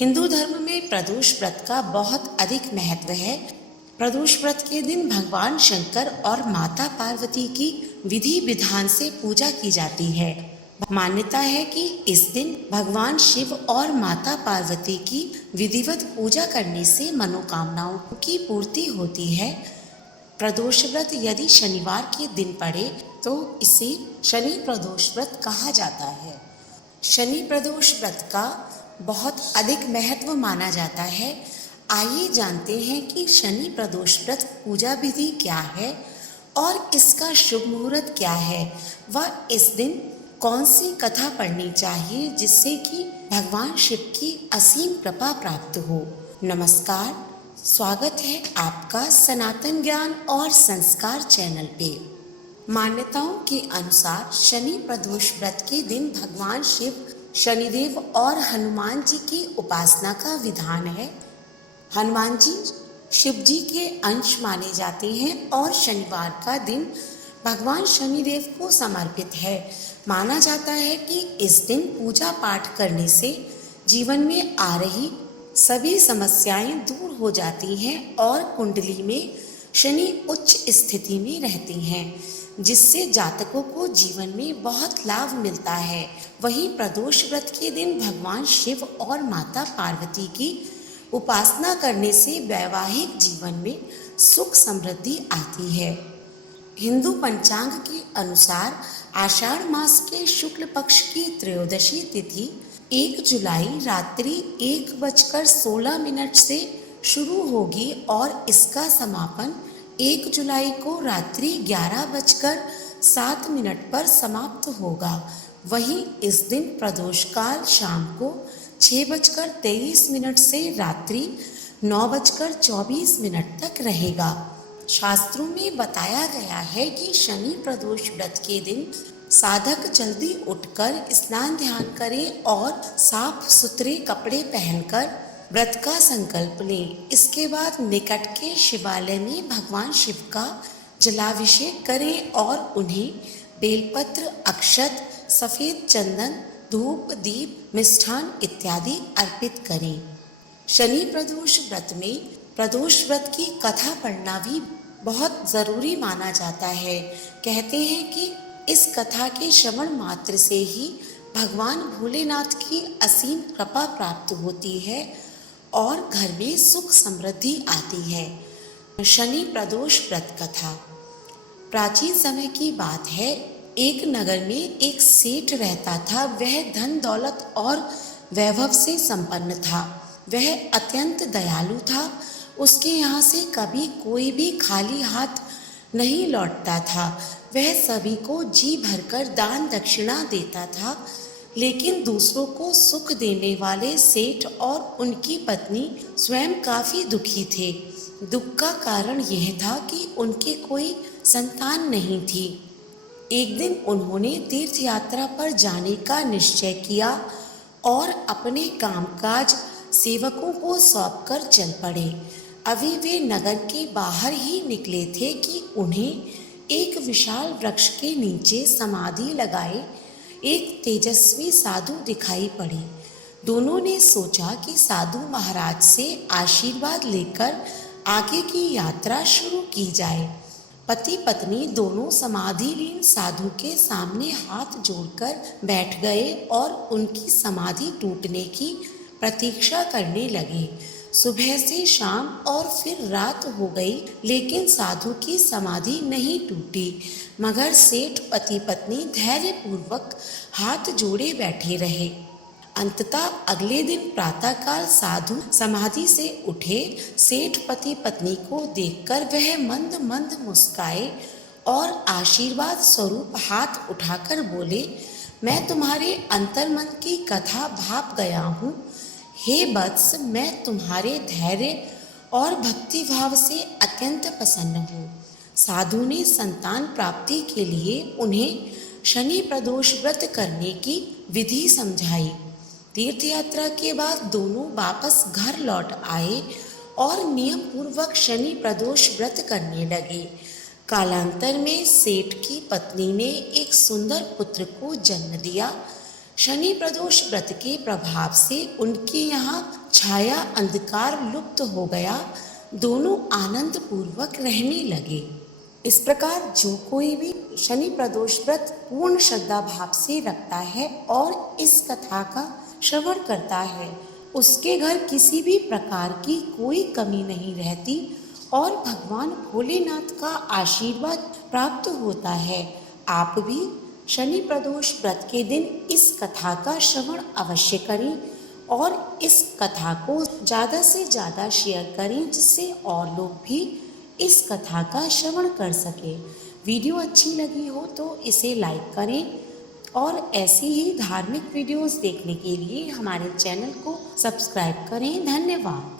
हिंदू धर्म में प्रदोष व्रत का बहुत अधिक महत्व है। प्रदोष व्रत के दिन भगवान शंकर और माता पार्वती की विधि विधान से पूजा की जाती है। मान्यता है कि इस दिन भगवान शिव और माता पार्वती की विधिवत पूजा करने से मनोकामनाओं की पूर्ति होती है। प्रदोष व्रत यदि शनिवार के दिन पड़े तो इसे शनि प्रदोष व्रत कहा जाता है। शनि प्रदोष व्रत का बहुत अधिक महत्व माना जाता है। आइए जानते हैं कि शनि प्रदोष व्रत पूजा विधि क्या है और इसका शुभ मुहूर्त क्या है व इस दिन कौन सी कथा पढ़नी चाहिए जिससे कि भगवान शिव की असीम कृपा प्राप्त हो। नमस्कार, स्वागत है आपका सनातन ज्ञान और संस्कार चैनल पे। मान्यताओं के अनुसार शनि प्रदोष व्रत के दिन भगवान शिव, शनिदेव और हनुमान जी की उपासना का विधान है। हनुमान जी शिव जी के अंश माने जाते हैं और शनिवार का दिन भगवान शनिदेव को समर्पित है। माना जाता है कि इस दिन पूजा पाठ करने से जीवन में आ रही सभी समस्याएं दूर हो जाती हैं और कुंडली में शनि उच्च स्थिति में रहती हैं, जिससे जातकों को जीवन में बहुत लाभ मिलता है। वहीं प्रदोष व्रत के दिन भगवान शिव और माता पार्वती की उपासना करने से वैवाहिक जीवन में सुख समृद्धि आती है। हिंदू पंचांग के अनुसार आषाढ़ मास के शुक्ल पक्ष की त्रयोदशी तिथि 1 जुलाई रात्रि 1:16 से शुरू होगी और इसका समापन 1 जुलाई को रात्रि 11:07 पर समाप्त होगा। वहीं इस दिन प्रदोष काल शाम को 6:23 से रात्रि 9:24 तक रहेगा। शास्त्रों में बताया गया है कि शनि प्रदोष व्रत के दिन साधक जल्दी उठकर स्नान ध्यान करें और साफ सुथरे कपड़े पहनकर व्रत का संकल्प लें। इसके बाद निकट के शिवालय में भगवान शिव का जलाभिषेक करें और उन्हें बेलपत्र, अक्षत, सफेद चंदन, धूप, दीप, मिष्ठान इत्यादि अर्पित करें। शनि प्रदोष व्रत में प्रदोष व्रत की कथा पढ़ना भी बहुत जरूरी माना जाता है। कहते हैं कि इस कथा के श्रवण मात्र से ही भगवान भोलेनाथ की असीम कृपा प्राप्त होती है और घर में सुख समृद्धि आती है। शनि प्रदोष व्रत कथा प्राचीन समय की बात है। एक नगर में एक सेठ रहता था। वह धन दौलत और वैभव से संपन्न था। वह अत्यंत दयालु था। उसके यहाँ से कभी कोई भी खाली हाथ नहीं लौटता था। वह सभी को जी भरकर दान दक्षिणा देता था। लेकिन दूसरों को सुख देने वाले सेठ और उनकी पत्नी स्वयं काफी दुखी थे। दुख का कारण यह था कि उनके कोई संतान नहीं थी। एक दिन उन्होंने तीर्थ यात्रा पर जाने का निश्चय किया और अपने कामकाज सेवकों को सौंपकर चल पड़े। अभी वे नगर के बाहर ही निकले थे कि उन्हें एक विशाल वृक्ष के नीचे समाधि लगाए एक तेजस्वी साधु दिखाई पड़े। दोनों ने सोचा कि साधु महाराज से आशीर्वाद लेकर आगे की यात्रा शुरू की जाए। पति पत्नी दोनों समाधिलीन साधु के सामने हाथ जोड़कर बैठ गए और उनकी समाधि टूटने की प्रतीक्षा करने लगे। सुबह से शाम और फिर रात हो गई, लेकिन साधु की समाधि नहीं टूटी। मगर सेठ पति पत्नी धैर्य पूर्वक हाथ जोड़े बैठे रहे। अंततः अगले दिन प्रातःकाल साधु समाधि से उठे। सेठ पति पत्नी को देखकर वह मंद मंद मुस्काए और आशीर्वाद स्वरूप हाथ उठाकर बोले, मैं तुम्हारे अंतर्मन की कथा भाप गया हूँ। हे वत्स, मैं तुम्हारे धैर्य और भक्ति भाव से अत्यंत प्रसन्न हूँ। साधु ने संतान प्राप्ति के लिए उन्हें शनि प्रदोष व्रत करने की विधि समझाई। तीर्थ यात्रा के बाद दोनों वापस घर लौट आए और नियम पूर्वक शनि प्रदोष व्रत करने लगे। कालांतर में सेठ की पत्नी ने एक सुंदर पुत्र को जन्म दिया। शनि प्रदोष व्रत के प्रभाव से उनके यहाँ छाया अंधकार लुप्त हो गया, दोनों आनंद पूर्वक रहने लगे। इस प्रकार जो कोई भी शनि प्रदोष व्रत पूर्ण श्रद्धा भाव से रखता है और इस कथा का श्रवण करता है, उसके घर किसी भी प्रकार की कोई कमी नहीं रहती और भगवान भोलेनाथ का आशीर्वाद प्राप्त होता है। आप भी शनि प्रदोष व्रत के दिन इस कथा का श्रवण अवश्य करें और इस कथा को ज़्यादा से ज़्यादा शेयर करें, जिससे और लोग भी इस कथा का श्रवण कर सके। वीडियो अच्छी लगी हो तो इसे लाइक करें और ऐसी ही धार्मिक वीडियोस देखने के लिए हमारे चैनल को सब्सक्राइब करें। धन्यवाद।